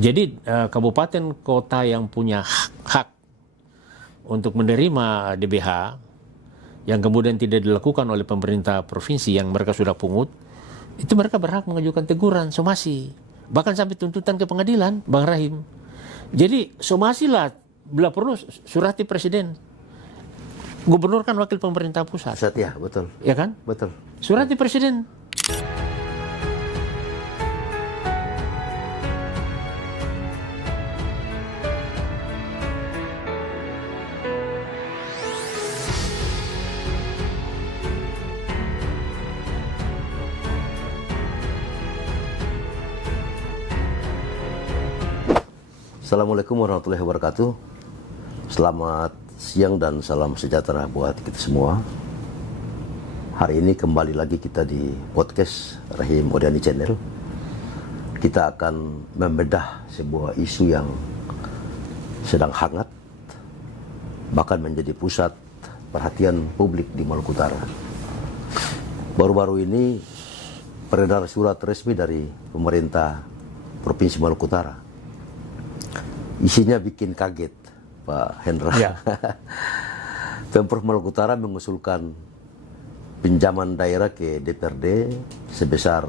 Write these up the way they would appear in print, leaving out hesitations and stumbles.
Jadi kabupaten kota yang punya hak untuk menerima DBH yang kemudian tidak dilakukan oleh pemerintah provinsi yang mereka sudah pungut, itu mereka berhak mengajukan teguran, somasi, bahkan sampai tuntutan ke pengadilan, Bang Rahim. Jadi somasi lah, bila perlu surati presiden. Gubernur kan wakil pemerintah pusat. Pusat ya, betul. Ya kan? Betul. Surati presiden. Assalamualaikum warahmatullahi wabarakatuh. Selamat siang dan salam sejahtera buat kita semua. Hari ini kembali lagi kita di podcast Rahim Odiani Channel. Kita akan membedah sebuah isu yang sedang hangat, bahkan menjadi pusat perhatian publik di Maluku Utara. Baru-baru ini beredar surat resmi dari pemerintah Provinsi Maluku Utara. Isinya bikin kaget, Pak Hendra. Ya. Pemprov Maluku Utara mengusulkan pinjaman daerah ke DPRD sebesar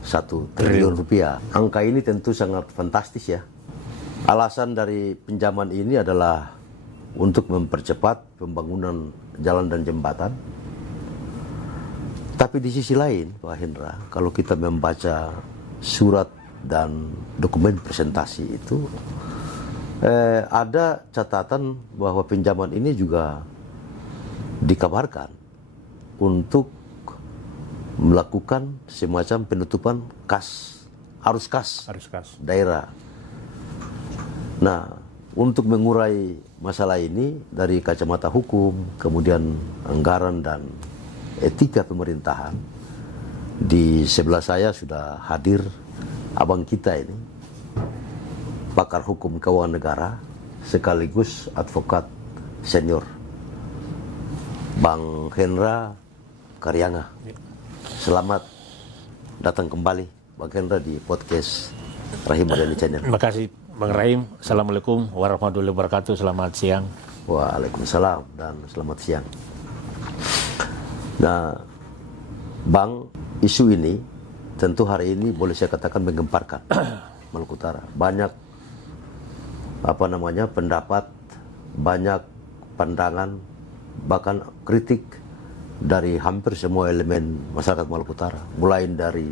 1 triliun rupiah. Angka ini tentu sangat fantastis ya. Alasan dari pinjaman ini adalah untuk mempercepat pembangunan jalan dan jembatan. Tapi di sisi lain, Pak Hendra, kalau kita membaca surat dan dokumen presentasi itu, ada catatan bahwa pinjaman ini juga dikabarkan untuk melakukan semacam penutupan arus kas daerah. Nah, untuk mengurai masalah ini dari kacamata hukum, kemudian anggaran dan etika pemerintahan, di sebelah saya sudah hadir abang kita ini, pakar hukum keuangan negara sekaligus advokat senior, Bang Hendra Karyanga. Selamat datang kembali Bang Hendra di podcast Rahim Odiani Channel. Terima kasih Bang Rahim. Assalamualaikum warahmatullahi wabarakatuh. Selamat siang. Waalaikumsalam dan selamat siang. Nah, Bang, isu ini tentu hari ini boleh saya katakan menggemparkan Maluku Utara. Banyak pendapat, banyak pandangan, bahkan kritik dari hampir semua elemen masyarakat Maluku Utara. Mulai dari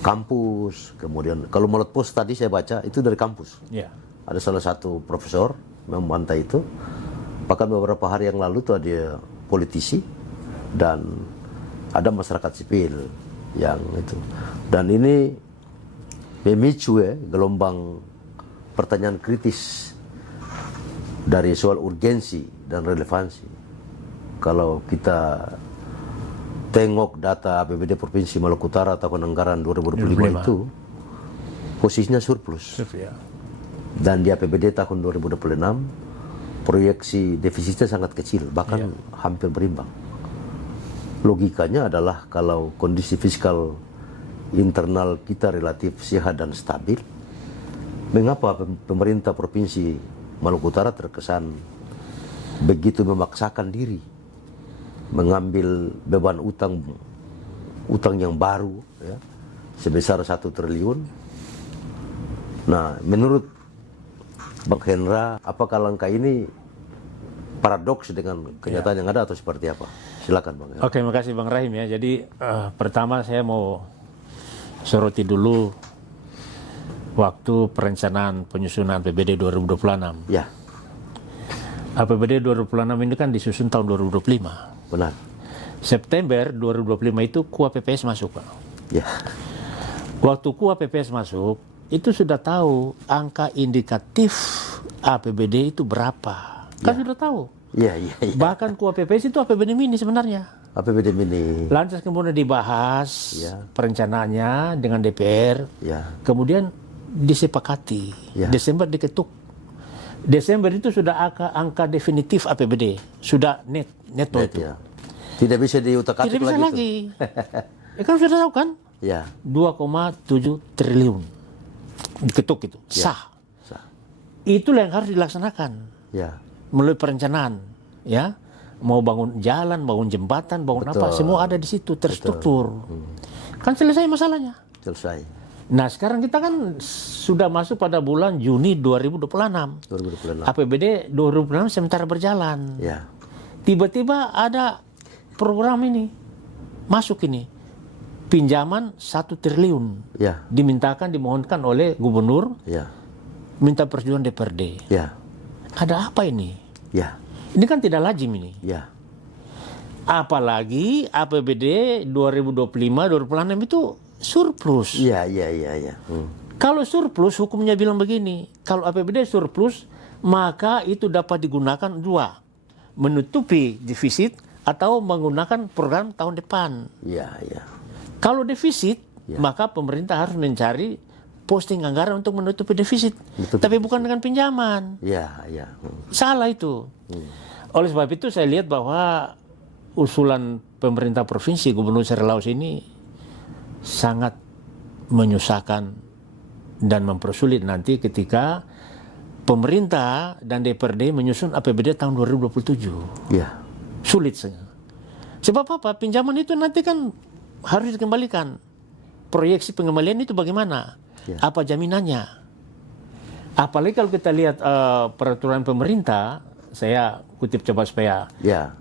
kampus, kemudian kalau menurut post tadi saya baca itu dari kampus. Ya. Ada salah satu profesor membantah itu. Bahkan beberapa hari yang lalu itu ada politisi dan ada masyarakat sipil yang itu. Dan ini memicu gelombang pertanyaan kritis dari soal urgensi dan relevansi. Kalau kita tengok data APBD Provinsi Maluku Utara tahun anggaran 2025 itu posisinya surplus. Dan di APBD tahun 2026 proyeksi defisitnya sangat kecil, bahkan hampir berimbang. Logikanya adalah kalau kondisi fiskal internal kita relatif sehat dan stabil, mengapa pemerintah Provinsi Maluku Utara terkesan begitu memaksakan diri mengambil beban utang yang baru ya, sebesar 1 triliun. Nah, menurut Bang Hendra, apakah langkah ini paradoks dengan kenyataan yang ada atau seperti apa? Silakan Bang Hendra. Oke, terima kasih Bang Rahim ya. Jadi pertama saya mau soroti dulu waktu perencanaan penyusunan APBD 2026. Ya. APBD 2026 ini kan disusun tahun 2025. Benar. September 2025 itu KUA PPS masuk, Pak. Ya. Waktu KUA PPS masuk, itu sudah tahu angka indikatif APBD itu berapa. Kan sudah tahu. Iya. Bahkan KUA PPS itu APBD mini sebenarnya. APBD mini. Lantas kemudian dibahas perencanaannya dengan DPR. Ya. Kemudian disepakati. Desember diketuk. Desember itu sudah angka definitif APBD. Sudah neto itu. Ya. Tidak bisa diutak-atik lagi. Tidak bisa lagi. Kan sudah tahu kan? Ya. 2,7 triliun. diketuk itu, sah. Sah. Itulah yang harus dilaksanakan Ya. melalui perencanaan, ya. Mau bangun jalan, bangun jembatan, bangun apa, semua ada di situ terstruktur. Kan selesai masalahnya. Selesai. Nah, sekarang kita kan sudah masuk pada bulan Juni 2026. 2026. APBD 2026 sementara berjalan. Ya. Tiba-tiba ada program ini masuk ini. Pinjaman 1 triliun. Ya. Dimintakan, dimohonkan oleh gubernur, Ya. minta persetujuan DPRD. Ya. Ada apa ini? Ya. Ini kan tidak lazim ini. Ya. Apalagi APBD 2025-2026 itu surplus. Iya. Kalau surplus, hukumnya bilang begini. Kalau APBD surplus, maka itu dapat digunakan dua. Menutupi defisit atau menggunakan program tahun depan. Iya. Kalau defisit, maka pemerintah harus mencari posting anggaran untuk menutupi defisit. Tapi bukan dengan pinjaman. Iya. Salah itu. Oleh sebab itu saya lihat bahwa usulan pemerintah provinsi Gubernur Serlaus ini sangat menyusahkan dan mempersulit nanti ketika pemerintah dan DPRD menyusun APBD tahun 2027. Iya. Sulit saja. Sebab apa? Pinjaman itu nanti kan harus dikembalikan. Proyeksi pengembalian itu bagaimana? Apa jaminannya? Apalagi kalau kita lihat peraturan pemerintah, saya kutip coba supaya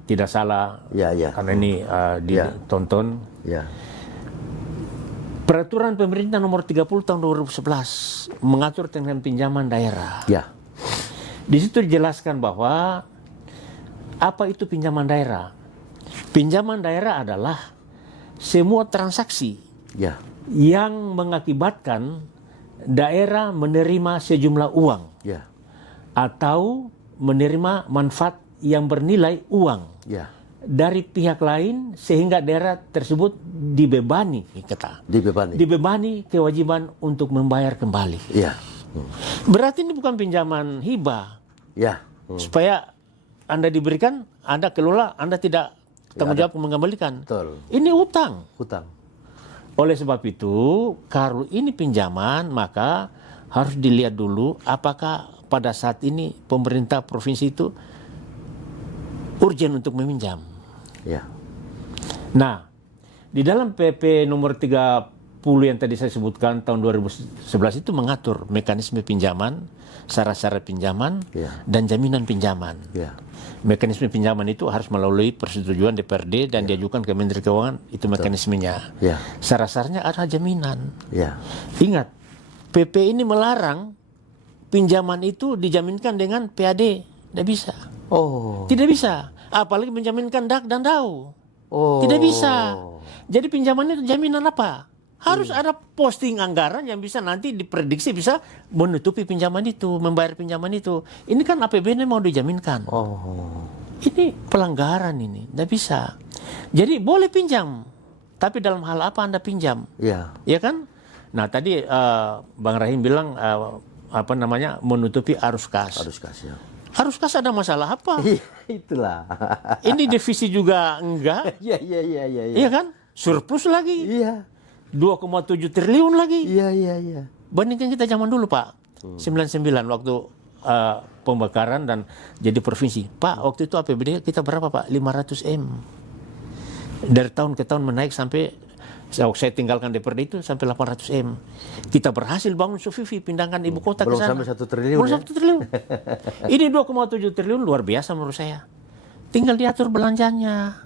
tidak salah, karena ini ditonton. Ya. Peraturan pemerintah nomor 30 tahun 2011 mengatur tentang pinjaman daerah. Ya. Di situ dijelaskan bahwa apa itu pinjaman daerah? Pinjaman daerah adalah semua transaksi yang mengakibatkan daerah menerima sejumlah uang atau menerima manfaat yang bernilai uang dari pihak lain sehingga daerah tersebut dibebani kewajiban untuk membayar kembali. Berarti ini bukan pinjaman hibah. Supaya Anda diberikan, Anda kelola, Anda tidak tanggung jawab mengembalikan. Betul. Ini utang. Hutang. Oleh sebab itu, kalau ini pinjaman, maka harus dilihat dulu apakah pada saat ini pemerintah provinsi itu urgent untuk meminjam. Nah, di dalam PP nomor 30 yang tadi saya sebutkan tahun 2011 itu mengatur mekanisme pinjaman, syarat-syarat pinjaman, dan jaminan pinjaman. Mekanisme pinjaman itu harus melalui persetujuan DPRD dan diajukan ke Menteri Keuangan, itu mekanismenya. Syarat-syaratnya ada jaminan. Ingat, PP ini melarang pinjaman itu dijaminkan dengan PAD. Tidak bisa. Tidak bisa. Apalagi menjaminkan DAK dan DAU. Tidak bisa. Jadi pinjaman itu jaminan apa? Harus ada posting anggaran yang bisa nanti diprediksi bisa menutupi pinjaman itu, membayar pinjaman itu. Ini kan APBD mau dijaminkan. Ini pelanggaran ini, tidak bisa. Jadi boleh pinjam, tapi dalam hal apa Anda pinjam? Ya kan? Nah tadi Bang Rahim bilang menutupi arus kas. Arus kas ada masalah apa? Itulah. Ini defisit juga enggak? Iya kan? Surplus lagi. 2,7 triliun lagi. Bandingkan kita zaman dulu Pak, 99 waktu pembakaran dan jadi provinsi. Pak, waktu itu APBD kita berapa Pak? 500 M. Dari tahun ke tahun menaik sampai, saya tinggalkan DPRD itu sampai 800 M. Kita berhasil bangun Sufifi, pindahkan ibu kota ke sana. Belum sampai 1 triliun. Belum 1 triliun. Ini 2,7 triliun luar biasa menurut saya. Tinggal diatur belanjanya.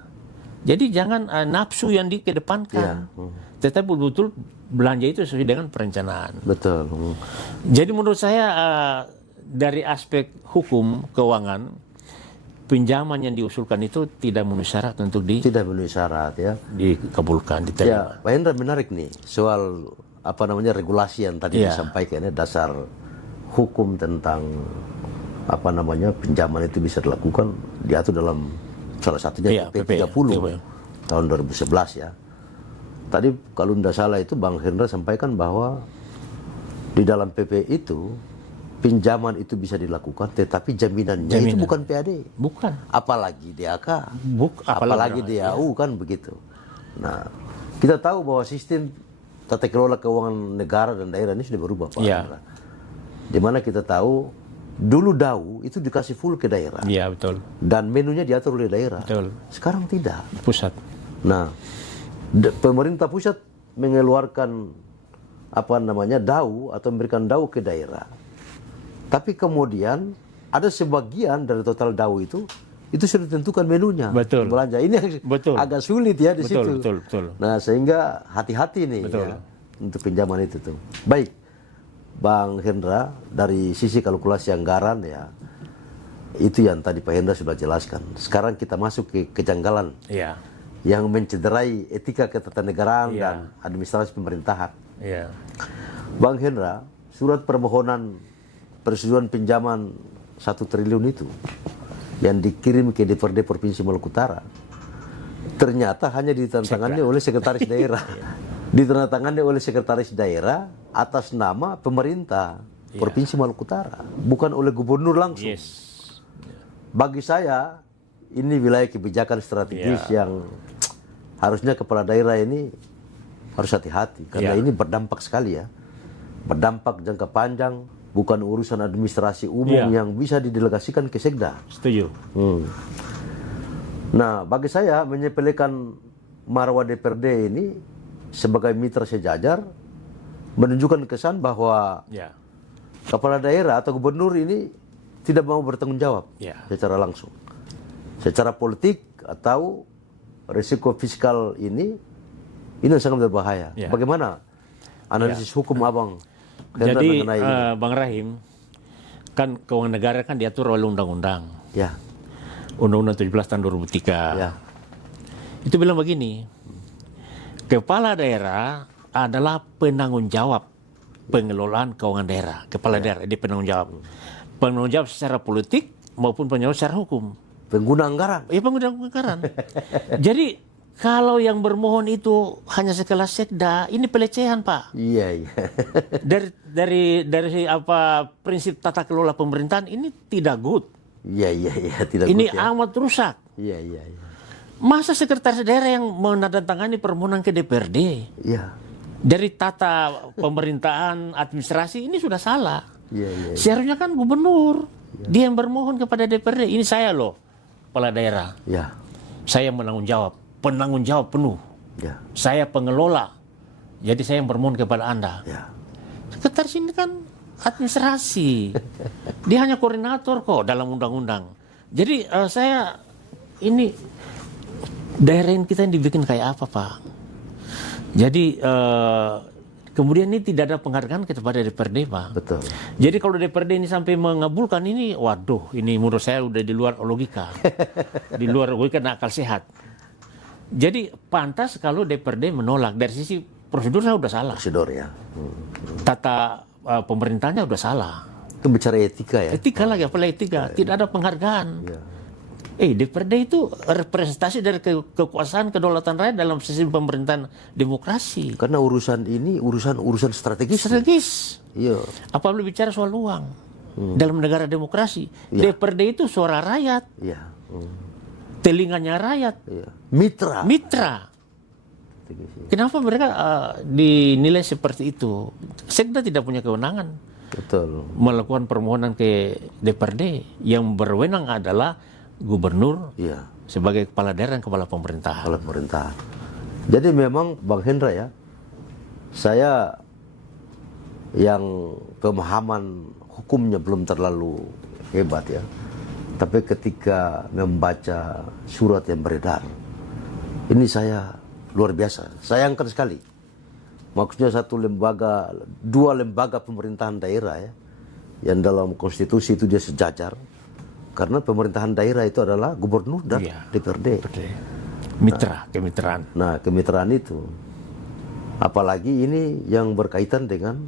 Jadi jangan nafsu yang dikedepankan. Tetapi betul-betul belanja itu sesuai dengan perencanaan. Betul. Jadi menurut saya dari aspek hukum keuangan, pinjaman yang diusulkan itu tidak memenuhi syarat untuk tidak memenuhi syarat dikabulkan, diterima. Pak Hendra, menarik nih soal regulasi yang tadi disampaikan, dasar hukum tentang pinjaman itu bisa dilakukan, diatur dalam salah satunya PP 30 tahun 2011 ya. Tadi kalau tidak salah itu Bang Hendra sampaikan bahwa di dalam PP itu pinjaman itu bisa dilakukan, tetapi jaminannya itu bukan PAD. Bukan. Apalagi DAK. Apalagi DAU kan begitu. Nah, kita tahu bahwa sistem tata kelola keuangan negara dan daerah ini sudah berubah, Pak. Ya. Di mana kita tahu dulu DAU itu dikasih full ke daerah Iya, betul. dan menunya diatur oleh daerah. Betul. Sekarang tidak. Pusat. Nah, pemerintah pusat mengeluarkan DAU atau memberikan DAU ke daerah. Tapi kemudian ada sebagian dari total DAU itu sudah ditentukan menunya. Betul. Belanja ini yang Betul. agak sulit ya di situ. Betul. Nah, sehingga hati-hati nih Betul. ya, untuk pinjaman itu tuh. Baik, Bang Hendra, dari sisi kalkulasi anggaran ya, itu yang tadi Pak Hendra sudah jelaskan. Sekarang kita masuk ke kejanggalan Iya. yang mencederai etika ketatanegaraan Iya. dan administrasi pemerintahan. Iya. Bang Hendra, surat permohonan persetujuan pinjaman 1 triliun itu yang dikirim ke DPRD Provinsi Maluku Utara ternyata hanya ditandatangani oleh sekretaris daerah. Ditandatangani oleh sekretaris daerah atas nama pemerintah Provinsi Maluku Utara, bukan oleh gubernur langsung. Yes. Bagi saya ini wilayah kebijakan strategis yang harusnya kepala daerah ini harus hati-hati karena ini berdampak sekali ya. Berdampak jangka panjang, bukan urusan administrasi umum yang bisa didelegasikan ke Sekda. Setuju. Nah, bagi saya menyepelekan marwah DPRD ini sebagai mitra sejajar menunjukkan kesan bahwa kepala daerah atau gubernur ini tidak mau bertanggung jawab secara langsung. Secara politik atau risiko fiskal ini sangat berbahaya. Bagaimana analisis hukum Abang Hendra Jadi mengenai ini? Bang Rahim, kan keuangan negara kan diatur oleh undang-undang. Ya. Undang-Undang 17 tahun 2003. Ya. Itu bilang begini, kepala daerah adalah penanggung jawab pengelolaan keuangan daerah. Kepala daerah dia penanggung jawab. Penanggung jawab secara politik maupun penanggung jawab secara hukum. Pengguna anggaran. Iya, pengguna anggaran. Jadi kalau yang bermohon itu hanya sekelas Sekda, ini pelecehan, Pak. Iya. Dari prinsip tata kelola pemerintahan ini tidak good. Iya, tidak Ini good, ya. amat rusak. Iya. Masa sekretaris daerah yang menandatangani permohonan ke DPRD? Iya. Dari tata pemerintahan administrasi ini sudah salah. Iya. Seharusnya kan gubernur, dia yang bermohon kepada DPRD. Ini saya loh, kepala daerah. Iya. Saya penanggung jawab penuh. Ya. Saya pengelola. Jadi saya yang bermohon kepada Anda. Ya. Sekretaris ini kan administrasi. Dia hanya koordinator kok dalam undang-undang. Jadi saya ini daerah kita ini dibikin kayak apa, Pak? Jadi kemudian ini tidak ada penghargaan kepada DPRD, Pak. Betul. Jadi kalau DPRD ini sampai mengabulkan ini, waduh, ini menurut saya udah di luar logika. Di luar logika dan akal sehat. Jadi pantas kalau DPRD menolak. Dari sisi prosedur saya udah salah. Prosedur ya. Tata pemerintahnya udah salah. Itu bicara etika ya. Etika lagi, apalagi etika. Tidak ada penghargaan. Ya. DPRD itu representasi dari kekuasaan kedaulatan rakyat dalam sistem pemerintahan demokrasi. Karena urusan ini urusan strategis. Strategis. Iya. Apabila bicara soal uang dalam negara demokrasi, DPRD itu suara rakyat, Iya. telinganya rakyat, Iya. Mitra. Kenapa mereka dinilai seperti itu? Sekda tidak punya kewenangan Betul. melakukan permohonan ke DPRD. Yang berwenang adalah gubernur Iya. sebagai kepala daerah dan kepala pemerintahan. Oleh pemerintah. Jadi memang Bang Hendra ya, saya yang pemahaman hukumnya belum terlalu hebat ya, tapi ketika membaca surat yang beredar, ini saya luar biasa, sayangkan sekali. Maksudnya dua lembaga pemerintahan daerah ya, yang dalam konstitusi itu dia sejajar, karena pemerintahan daerah itu adalah gubernur dan DPRD. Mitra, kemitraan. Nah, kemitraan itu, apalagi ini yang berkaitan dengan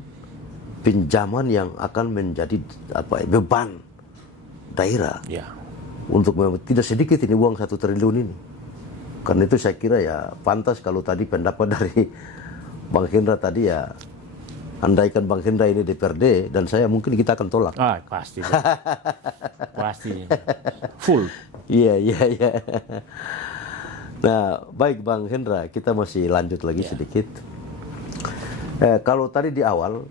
pinjaman yang akan menjadi beban daerah. Ya. Untuk tidak sedikit ini uang 1 triliun ini. Karena itu saya kira ya pantas kalau tadi pendapat dari Bang Hendra tadi ya, andaikan Bang Hendra ini DPRD dan saya mungkin kita akan tolak. Pasti. Pasti. Full. Iya. Nah, baik Bang Hendra, kita masih lanjut lagi sedikit. Kalau tadi di awal,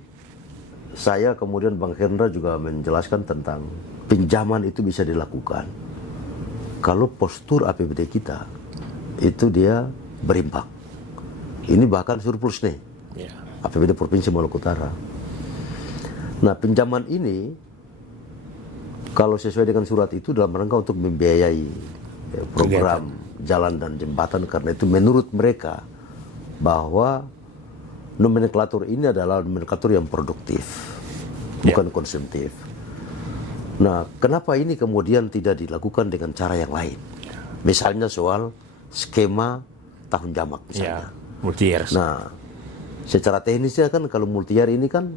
saya kemudian Bang Hendra juga menjelaskan tentang pinjaman itu bisa dilakukan kalau postur APBD kita itu dia berimbang. Ini bahkan surplus nih, APBD Provinsi Maluku Utara. Nah, pinjaman ini kalau sesuai dengan surat itu dalam rangka untuk membiayai program jalan dan jembatan, karena itu menurut mereka bahwa nomenklatur ini adalah nomenklatur yang produktif, bukan konsumtif. Nah, kenapa ini kemudian tidak dilakukan dengan cara yang lain? Misalnya soal skema tahun jamak misalnya. Multi-years. Nah, secara teknisnya kan kalau multi-year ini kan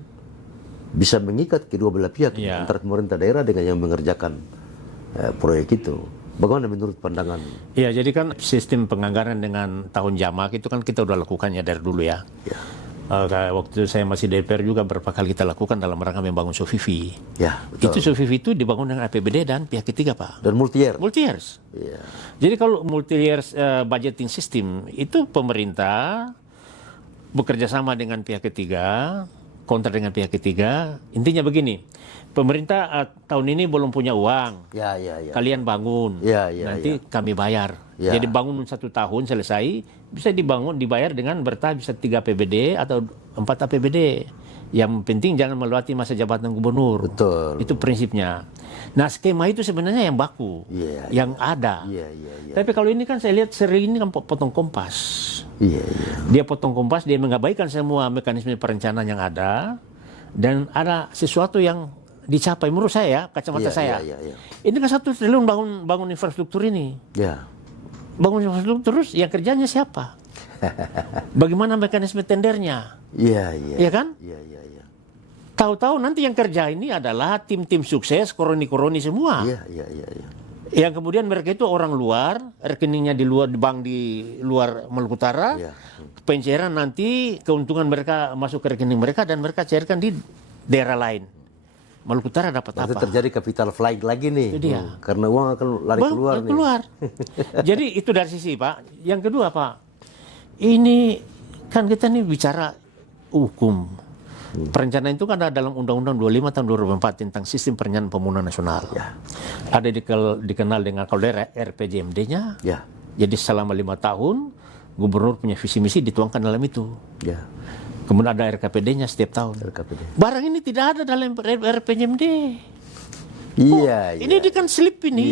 bisa mengikat kedua belah pihak antara pemerintah daerah dengan yang mengerjakan proyek itu. Bagaimana menurut pandangan? Ya, jadi kan sistem penganggaran dengan tahun jamak itu kan kita udah lakukannya dari dulu ya. Waktu saya masih DPR juga berapa kali kita lakukan dalam rangka membangun Sofivi. Ya, betul. Itu Sofivi itu dibangun dengan APBD dan pihak ketiga, Pak. Dan multi-year. Multi-years. Ya. Jadi kalau multi-years budgeting system itu pemerintah bekerja sama dengan pihak ketiga, kontrak dengan pihak ketiga. Intinya begini, pemerintah tahun ini belum punya uang. Ya. Kalian bangun, nanti kami bayar. Jadi bangun 1 tahun selesai, bisa dibayar dengan bertahap, bisa 3 APBD atau 4 APBD. Yang penting jangan melewati masa jabatan gubernur. Betul. Itu prinsipnya. Nah, skema itu sebenarnya yang baku, yang ada. Tapi kalau ini kan saya lihat seri ini kan potong kompas. Dia potong kompas, dia mengabaikan semua mekanisme perencanaan yang ada, dan ada sesuatu yang dicapai menurut saya, kacamata saya. Ini kan 1 triliun bangun infrastruktur ini. Bangun infrastruktur, terus yang kerjanya siapa? Bagaimana mekanisme tendernya? Iya kan? Tahu-tahu nanti yang kerja ini adalah tim-tim sukses, koroni-koroni semua. Yang kemudian mereka itu orang luar, rekeningnya di luar, bank di luar Maluku Utara. Pencairan nanti keuntungan mereka masuk ke rekening mereka dan mereka cairkan di daerah lain. Maluku Utara dapat Berarti apa? terjadi capital flight lagi nih. Itu dia. Karena uang akan lari keluar nih. Jadi itu dari sisi, Pak. Yang kedua, Pak, ini kan kita nih bicara hukum. Perencanaan itu kan ada dalam Undang-Undang 25 tahun 2004 tentang sistem perencanaan pembangunan nasional. Ada dikenal dengan kalau daerah RPJMD-nya. Jadi selama 5 tahun gubernur punya visi misi dituangkan dalam itu. Kemudian ada RKPD-nya setiap tahun. Barang ini tidak ada dalam RPJMD. Ini kan slip ini.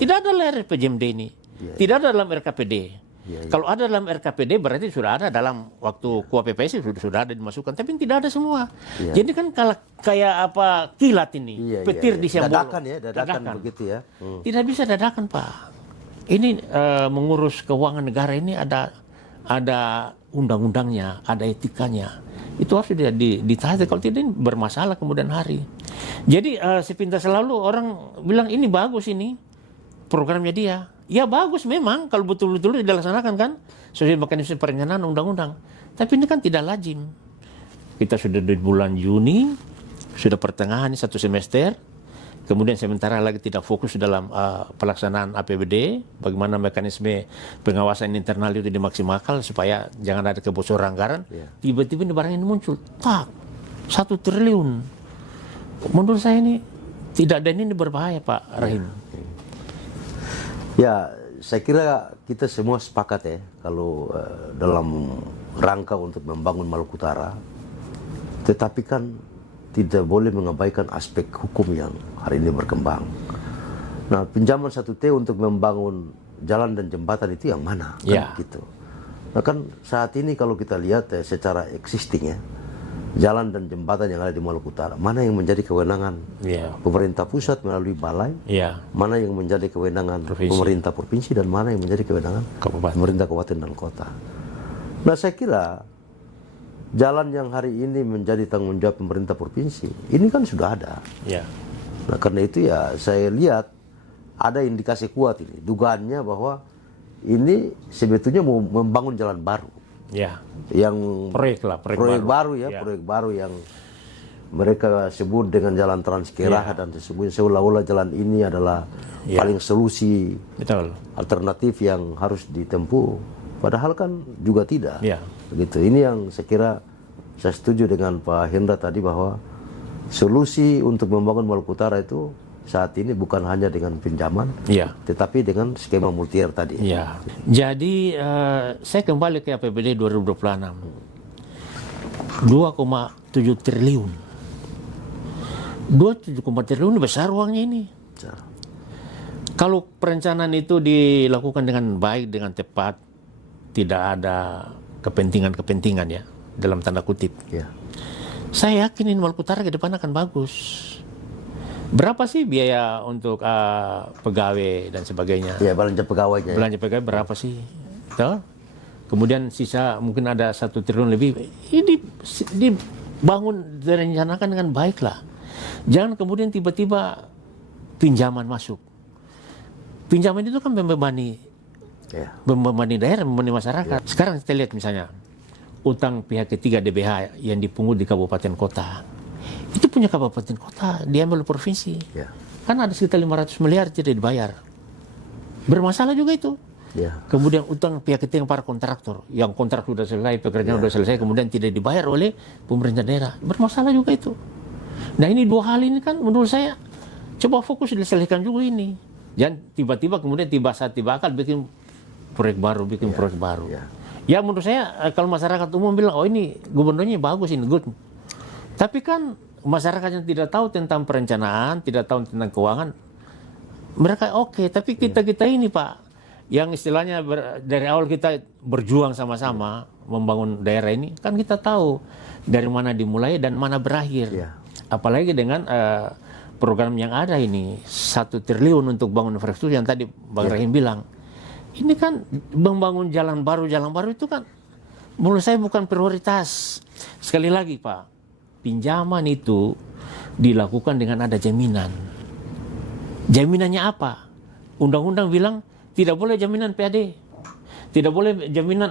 Tidak ada dalam RPJMD ini. Tidak ada dalam RKPD. Kalau ada dalam RKPD berarti sudah ada dalam waktu KUAPPS sudah ada dimasukkan, tapi tidak ada semua. Jadi kan kalau kayak apa kilat ini, petir di Siambolo. Dadakan begitu ya. Tidak bisa dadakan, Pak. Ini mengurus keuangan negara ini ada undang-undangnya, ada etikanya. Itu harus ditaati, kalau tidak ini bermasalah kemudian hari. Jadi sepintas selalu orang bilang ini bagus ini programnya dia. Ya bagus memang kalau betul-betul dilaksanakan kan sesuai mekanisme perencanaan undang-undang. Tapi ini kan tidak lazim. Kita sudah di bulan Juni, sudah pertengahan 1 semester. Kemudian sementara lagi tidak fokus dalam pelaksanaan APBD, bagaimana mekanisme pengawasan internal itu dimaksimalkan supaya jangan ada kebocoran anggaran. Tiba-tiba ini barang ini muncul, 1 triliun. Menurut saya ini tidak, dan ini berbahaya, Pak Rahim. Ya, saya kira kita semua sepakat ya kalau dalam rangka untuk membangun Maluku Utara, tetapi kan tidak boleh mengabaikan aspek hukum yang hari ini berkembang. Nah, pinjaman 1T untuk membangun jalan dan jembatan itu yang mana? Kan gitu. Nah kan saat ini kalau kita lihat secara existing ya, jalan dan jembatan yang ada di Maluku Utara, mana yang menjadi kewenangan pemerintah pusat melalui balai, mana yang menjadi kewenangan pemerintah provinsi, dan mana yang menjadi kewenangan pemerintah kabupaten dan kota. Nah saya kira jalan yang hari ini menjadi tanggung jawab pemerintah provinsi, ini kan sudah ada. Nah karena itu ya saya lihat ada indikasi kuat ini, dugaannya bahwa ini sebetulnya mau membangun jalan baru. Yang proyek baru ya, proyek baru yang mereka sebut dengan jalan Transkerah dan sesungguhnya seolah-olah jalan ini adalah paling solusi alternatif yang harus ditempuh, padahal kan juga tidak. Begitu. Ini yang saya kira saya setuju dengan Pak Hendra tadi bahwa solusi untuk membangun Maluku Utara itu saat ini bukan hanya dengan pinjaman, Iya. tetapi dengan skema multi-year tadi. Ya, jadi saya kembali ke APBD 2026, 2,7 triliun. 2,7 triliun besar uangnya ini. Kalau perencanaan itu dilakukan dengan baik, dengan tepat, tidak ada kepentingan-kepentingan ya, dalam tanda kutip. Ya. Saya yakin ini Maluku Utara ke depan akan bagus. Berapa sih biaya untuk pegawai dan sebagainya? Ya, belanja pegawainya. Belanja pegawai berapa sih? Tuh. Kemudian sisa mungkin ada 1 triliun lebih. Ini dibangun, direncanakan dengan baik lah. Jangan kemudian tiba-tiba pinjaman masuk. Pinjaman itu kan membebani daerah, membebani masyarakat. Sekarang kita lihat misalnya utang pihak ketiga DBH yang dipungut di kabupaten kota. Itu punya kabupaten kota, diambil oleh provinsi. Ya. Kan ada sekitar 500 miliar tidak dibayar. Bermasalah juga itu. Ya. Kemudian utang pihak ketiga para kontraktor, yang kontrak sudah selesai, pekerjaan sudah selesai, kemudian tidak dibayar oleh pemerintah daerah. Bermasalah juga itu. Nah ini dua hal ini kan menurut saya coba fokus diselesaikan juga ini. Jangan tiba-tiba kemudian tiba akal bikin proyek baru, proyek baru. Ya menurut saya kalau masyarakat umum bilang, oh ini gubernurnya bagus, ini good. Tapi kan masyarakat yang tidak tahu tentang perencanaan, tidak tahu tentang keuangan, mereka oke. Tapi kita ini Pak, yang istilahnya dari awal kita berjuang sama-sama membangun daerah ini, kan kita tahu dari mana dimulai dan mana berakhir. Apalagi dengan program yang ada ini, 1 triliun untuk bangun infrastruktur yang tadi Bang Rahim bilang. Ini kan membangun jalan baru itu kan menurut saya bukan prioritas. Sekali lagi Pak, pinjaman itu dilakukan dengan ada jaminan. Jaminannya apa? Undang-undang bilang tidak boleh jaminan PAD. Tidak boleh jaminan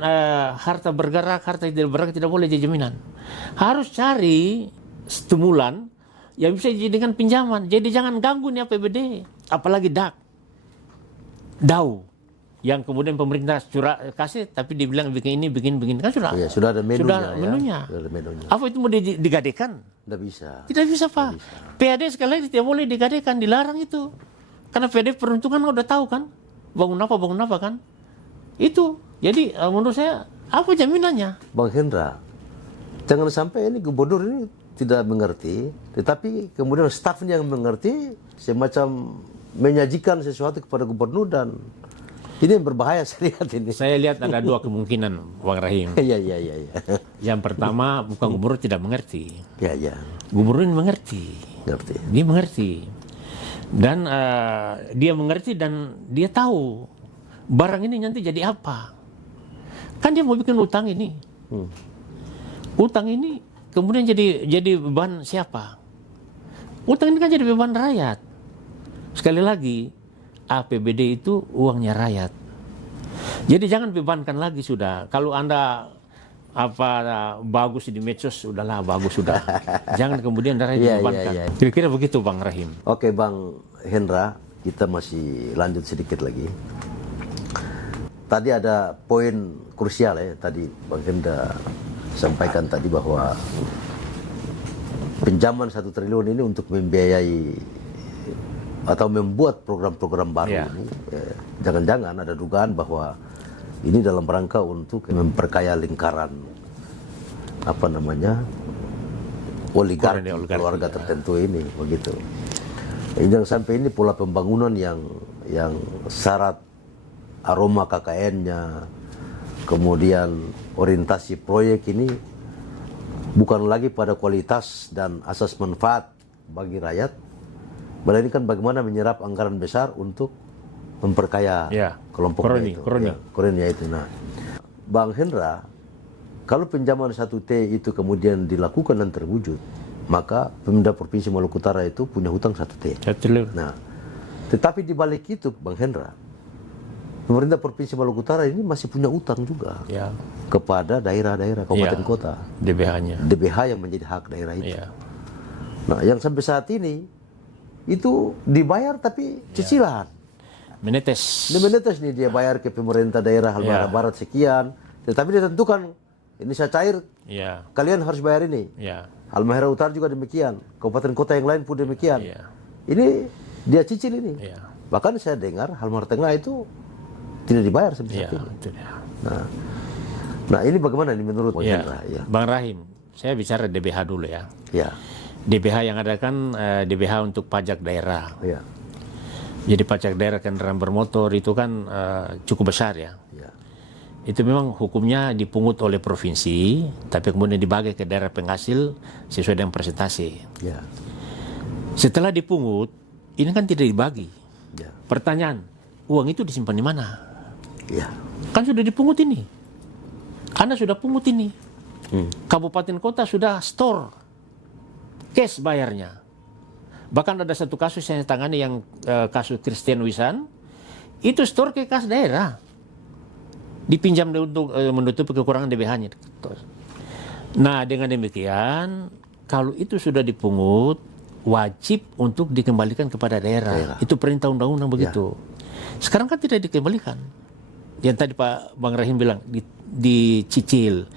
harta bergerak, harta tidak bergerak, tidak boleh jaminan. Harus cari stimulan yang bisa dijadikan pinjaman. Jadi jangan ganggu nih APBD, apalagi DAU. Yang kemudian pemerintah kasih, tapi dibilang bikin ini, bikin kan sudah. Ya, sudah ada menunya. Sudah menunya. Sudah ada menunya. Apa itu mau digadekan? Tidak bisa. Tidak bisa Pak. PAD sekali lagi tidak boleh digadekan, dilarang itu. Karena PAD peruntukan udah tahu kan, bangun apa kan. Itu. Jadi menurut saya apa jaminannya? Bang Hendra, jangan sampai ini gubernur ini tidak mengerti, tetapi kemudian stafnya yang mengerti, semacam menyajikan sesuatu kepada gubernur, dan ini yang berbahaya saya lihat ini. Saya lihat ada 2 kemungkinan, Bang Rahim. Iya. Yang pertama, bukan gubernur tidak mengerti. Iya. Gubernur mengerti. Dia mengerti. Dan dia mengerti dan dia tahu barang ini nanti jadi apa. Kan dia mau bikin utang ini. Utang ini kemudian jadi beban siapa? Utang ini kan jadi beban rakyat. Sekali lagi, APBD itu uangnya rakyat. Jadi jangan bebankan lagi sudah. Kalau Anda bagus di medsos, udahlah bagus sudah. Jangan kemudian rakyat dibebankan. Kira-kira begitu Bang Rahim. Oke Bang Hendra, kita masih lanjut sedikit lagi. Tadi ada poin krusial ya, tadi Bang Hendra sampaikan tadi bahwa pinjaman 1 triliun ini untuk membiayai atau membuat program-program baru ini, jangan-jangan ada dugaan bahwa ini dalam rangka untuk memperkaya lingkaran oligarki keluarga tertentu ini, begitu. Jangan sampai ini pola pembangunan yang syarat aroma KKN-nya, kemudian orientasi proyek ini bukan lagi pada kualitas dan asas manfaat bagi rakyat, melainkan bagaimana menyerap anggaran besar untuk memperkaya kelompoknya kroninya itu. Nah, Bang Hendra, kalau pinjaman 1T itu kemudian dilakukan dan terwujud, maka pemerintah Provinsi Maluku Utara itu punya hutang 1T. Nah, tetapi di balik itu Bang Hendra, pemerintah Provinsi Maluku Utara ini masih punya utang juga kepada daerah-daerah, kabupaten kota. DBH yang menjadi hak daerah itu. Nah, yang sampai saat ini itu dibayar tapi cicilan. Menetes nih dia bayar ke pemerintah daerah Halmahera Barat sekian, tetapi ditentukan ini saya cair, Ya. kalian harus bayar ini. Ya. Halmahera Utara juga demikian, kabupaten kota yang lain pun demikian. Ya. Ini dia cicil ini. Ya. Bahkan saya dengar Halmahera Tengah itu tidak dibayar sampai Ya. saat ini. Itu dia. Nah ini bagaimana ini menurut Bang Ya. Hendra? Ya. Bang Rahim, saya bicara DBH dulu ya. Ya. DBH yang ada kan DBH untuk pajak daerah. Ya. Jadi pajak daerah kendaraan bermotor itu kan cukup besar ya. Ya. Itu memang hukumnya dipungut oleh provinsi, tapi kemudian dibagi ke daerah penghasil sesuai dengan persentase. Ya. Setelah dipungut, ini kan tidak dibagi. Ya. Pertanyaan, uang itu disimpan di mana? Ya. Kan sudah dipungut ini. Anda sudah pungut ini. Kabupaten kota sudah store cash bayarnya. Bahkan ada satu kasus yang saya tangani yang kasus Christian Wisan, itu store ke kas daerah. Dipinjam untuk menutupi kekurangan DBH-nya. Nah, dengan demikian, kalau itu sudah dipungut, wajib untuk dikembalikan kepada daerah. Itu perintah undang-undang begitu. Sekarang kan tidak dikembalikan. Yang tadi Pak Bang Rahim bilang, dicicil.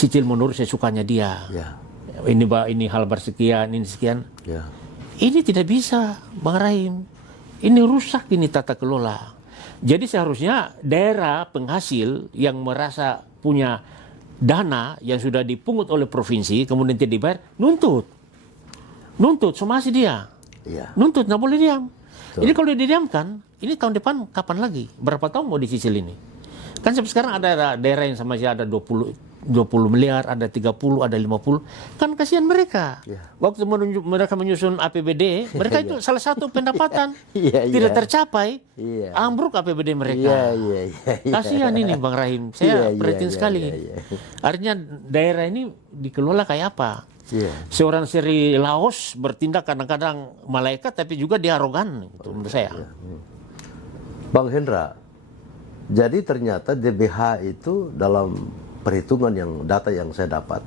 Cicil menurut sesukanya dia. Ya. Ini hal bersekian, ini sekian. Ya. Ini tidak bisa, Bang Rahim. Ini rusak ini tata kelola. Jadi seharusnya daerah penghasil yang merasa punya dana yang sudah dipungut oleh provinsi, kemudian tidak dibayar, nuntut. Nuntut, somasi dia. Ya. Nuntut, nggak boleh diam. Betul. Jadi kalau didiamkan, ini tahun depan kapan lagi? Berapa tahun mau dicicil ini? Kan sampai sekarang ada daerah yang sama saja ada 20 miliar, ada 30, ada 50. Kan kasihan mereka. Ya. Waktu mereka menyusun APBD, mereka itu salah satu pendapatan Iya, iya. tidak tercapai, Iya. ambruk APBD mereka. Iya. Kasihan ini Bang Rahim. Iya, Saya iya, perhatiin iya, sekali. iya. Artinya daerah ini dikelola kayak apa? Iya. Seorang Sri Laos bertindak kadang-kadang malaikat tapi juga dia arogan itu menurut saya. Bang Hendra, jadi ternyata DBH itu dalam perhitungan data yang saya dapat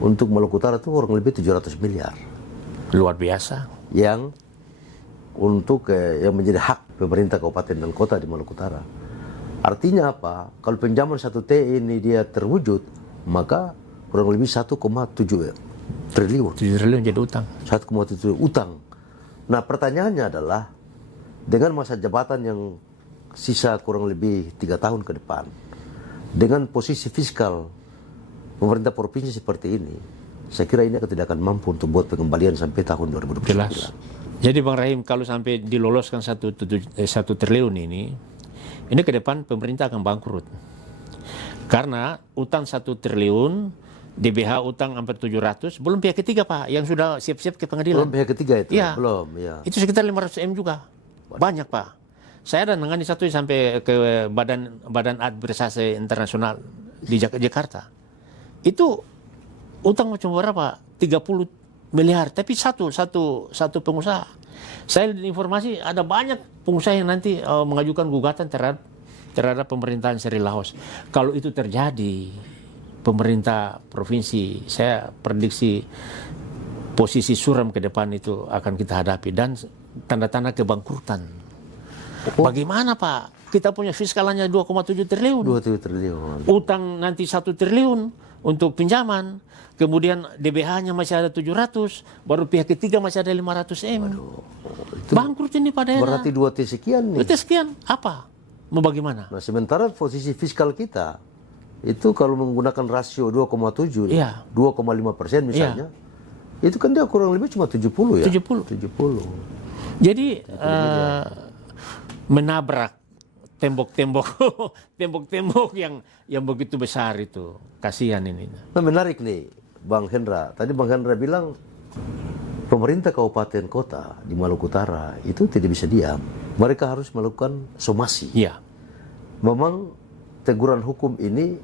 untuk Maluku Utara itu kurang lebih 700 miliar Luar biasa. yang untuk yang menjadi hak pemerintah kabupaten dan kota di Maluku Utara. Artinya apa? Kalau pinjaman 1T ini dia terwujud, maka kurang lebih 1,7 triliun. 7 triliun jadi utang. 1,7 utang. Nah pertanyaannya adalah dengan masa jabatan yang sisa kurang lebih 3 tahun ke depan, dengan posisi fiskal pemerintah provinsi seperti ini, saya kira ini tidak akan mampu untuk buat pengembalian sampai tahun 2029. Jelas. Jadi Bang Rahim, kalau sampai diloloskan 1 triliun ini ke depan pemerintah akan bangkrut. Karena utang 1 triliun, DBH utang hampir 700, belum pihak ketiga Pak, yang sudah siap-siap ke pengadilan. Belum pihak ketiga itu? Ya. Belum, ya. Itu sekitar 500 M juga. Banyak Pak. Saya ada menangani satu sampai ke Badan Administrasi Internasional di Jakarta. Itu utang macam berapa? 30 miliar. Tapi satu pengusaha. Saya lihat informasi ada banyak pengusaha yang nanti mengajukan gugatan terhadap pemerintahan Sri Laos. Kalau itu terjadi, pemerintah provinsi, saya prediksi posisi suram ke depan itu akan kita hadapi dan tanda-tanda kebangkrutan. Bagaimana Pak? Kita punya fiskal hanya 2,7 triliun. 2 triliun. Utang nanti 1 triliun untuk pinjaman. Kemudian DBH-nya masih ada 700. Baru pihak ketiga masih ada 500 M. Bangkrut ini Pak daerah. Berarti 2T sekian nih. 2T sekian. Apa? Mau bagaimana? Nah sementara posisi fiskal kita, itu kalau menggunakan rasio 2,7, Iya. 2,5% misalnya, itu kan dia kurang lebih cuma 70 ya? 70. 70. Jadi menabrak tembok-tembok yang begitu besar itu. Kasihan ini. Nah menarik nih Bang Hendra. Tadi Bang Hendra bilang pemerintah kabupaten kota di Maluku Utara itu tidak bisa diam. Mereka harus melakukan somasi. Iya. Memang teguran hukum ini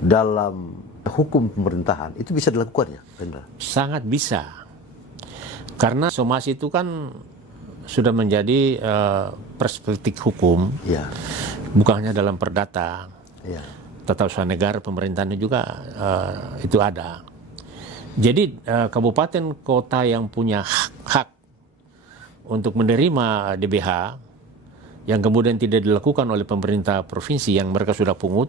dalam hukum pemerintahan itu bisa dilakukan ya, Hendra? Sangat bisa. Karena somasi itu kan sudah menjadi perspektif hukum, Ya. bukan hanya dalam perdata, Ya. tata usaha negara pemerintahannya juga itu ada. Jadi kabupaten kota yang punya hak untuk menerima DBH yang kemudian tidak dilakukan oleh pemerintah provinsi yang mereka sudah pungut,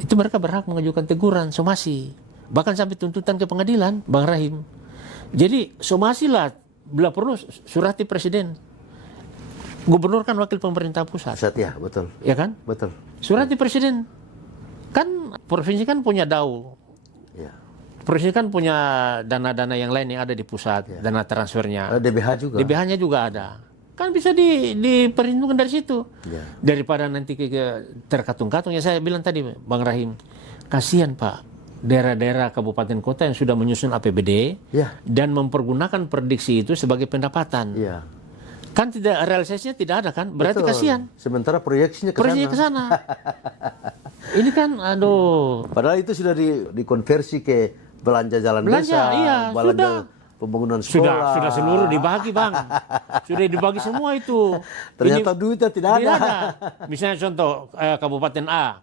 itu mereka berhak mengajukan teguran, somasi. Bahkan sampai tuntutan ke pengadilan, Bang Rahim. Jadi somasi lah, bila perlu surati presiden. Gubernur kan wakil pemerintah pusat. Pusat ya, betul. Ya kan? Betul. Surati presiden. Kan provinsi kan punya DAU. Ya. Provinsi kan punya dana-dana yang lain yang ada di pusat, dana transfernya. Ada DBH juga. DBH-nya juga ada. Kan bisa diperhitungkan dari situ. Ya. Daripada nanti terkatung-katung, ya saya bilang tadi, Bang Rahim, kasihan Pak, daerah-daerah kabupaten kota yang sudah menyusun APBD Ya. dan mempergunakan prediksi itu sebagai pendapatan. Iya. Kan tidak, realisasinya tidak ada kan? Berarti Betul. kasihan. Sementara proyeksinya ke Proyeksinya ke sana. sana. Ini kan, aduh. Padahal itu sudah dikonversi ke belanja jalan Belanja, desa, iya, belanja sudah. pembangunan sekolah. Sudah seluruh dibagi, Bang. Sudah dibagi semua itu. Ternyata duitnya tidak ada. Misalnya contoh Kabupaten A,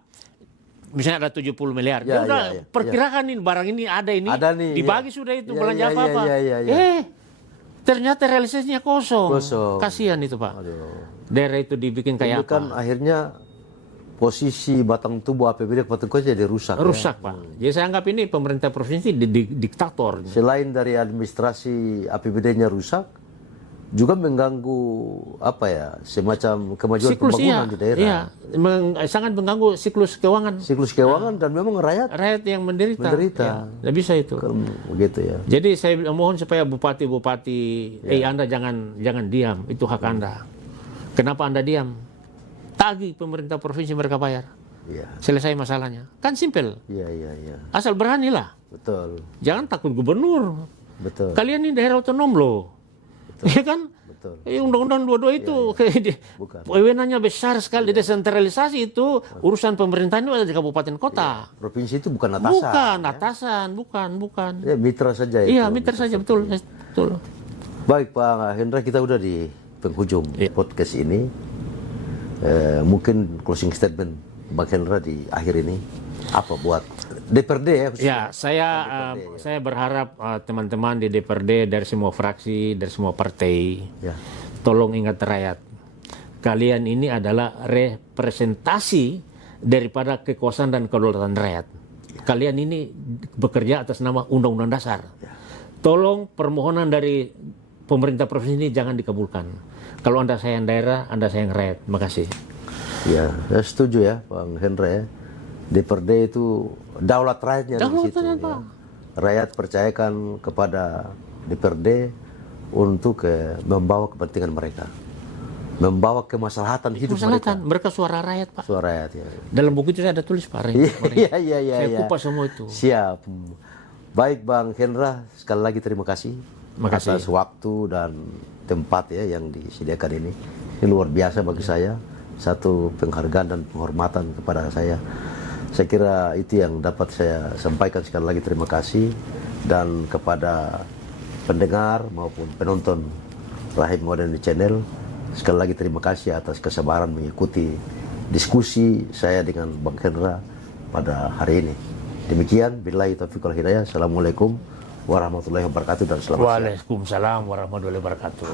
misalnya ada 70 miliar. Ya, Dia udah ya, ya. perkirakan ini barang ini ada Ada nih, dibagi ya. sudah itu Ya, belanja ya, apa-apa. ya. Ternyata realisasinya kosong. Kosong. Kasihan itu, Pak. Aduh. Daerah itu dibikin Ini kayak kan apa? akhirnya posisi batang tubuh APBD kabupaten kota jadi rusak. Rusak, Pak. Jadi saya anggap ini pemerintah provinsi diktator. Selain dari administrasi APBD-nya rusak, juga mengganggu apa ya, semacam kemajuan pembangunan di daerah. Iya, sangat mengganggu siklus keuangan. Siklus keuangan dan memang Rakyat yang menderita. Menderita. Nggak bisa itu. Begitu ya. Jadi saya mohon supaya bupati-bupati, Anda jangan diam, itu hak Anda. Kenapa Anda diam? Tagih pemerintah provinsi mereka bayar. Iya. Selesai masalahnya. Kan simpel. Iya. Asal beranilah. Betul. Jangan takut gubernur. Betul. Kalian ini daerah otonom loh. Iya kan? Betul. Undang-undang 22 itu Bukan. wewenangnya besar sekali. Desentralisasi itu urusan pemerintahan itu ada di kabupaten kota. Provinsi itu bukan atasan. Bukan atasan, bukan. Ya, mitra saja itu. Iya, mitra saja, betul. Baik Pak Hendra, kita udah di penghujung podcast ini. Mungkin closing statement Bang Hendra di akhir ini apa buat DPRD ya? Ya, saya berharap teman-teman di DPRD dari semua fraksi, dari semua partai, tolong ingat rakyat. Kalian ini adalah representasi daripada kekuasaan dan kedaulatan rakyat. Kalian ini bekerja atas nama Undang-Undang Dasar. Tolong permohonan dari pemerintah provinsi ini jangan dikabulkan. Kalau Anda sayang daerah, Anda sayang rakyat. Makasih. Ya, saya setuju ya, Bang Hendra ya. DPRD itu daulat rakyatnya di situ. Ya. Rakyat percayakan kepada DPRD untuk membawa kepentingan mereka, membawa kemaslahatan hidup mereka. Mereka suara rakyat, Pak. Suara rakyat ya. Dalam buku itu saya ada tulis, Pak. Iya. Saya kupas semua itu. Siap. Baik Bang Hendra, sekali lagi terima kasih atas waktu dan tempat ya yang disediakan ini. Ini luar biasa bagi saya, satu penghargaan dan penghormatan kepada saya. Saya kira itu yang dapat saya sampaikan. Sekali lagi terima kasih, dan kepada pendengar maupun penonton Rahim Modern Channel, sekali lagi terima kasih atas kesabaran mengikuti diskusi saya dengan Bang Hendra pada hari ini. Demikian, billahi taufiq wal hidayah. Assalamualaikum warahmatullahi wabarakatuh dan selamat siang. Waalaikumsalam warahmatullahi wabarakatuh.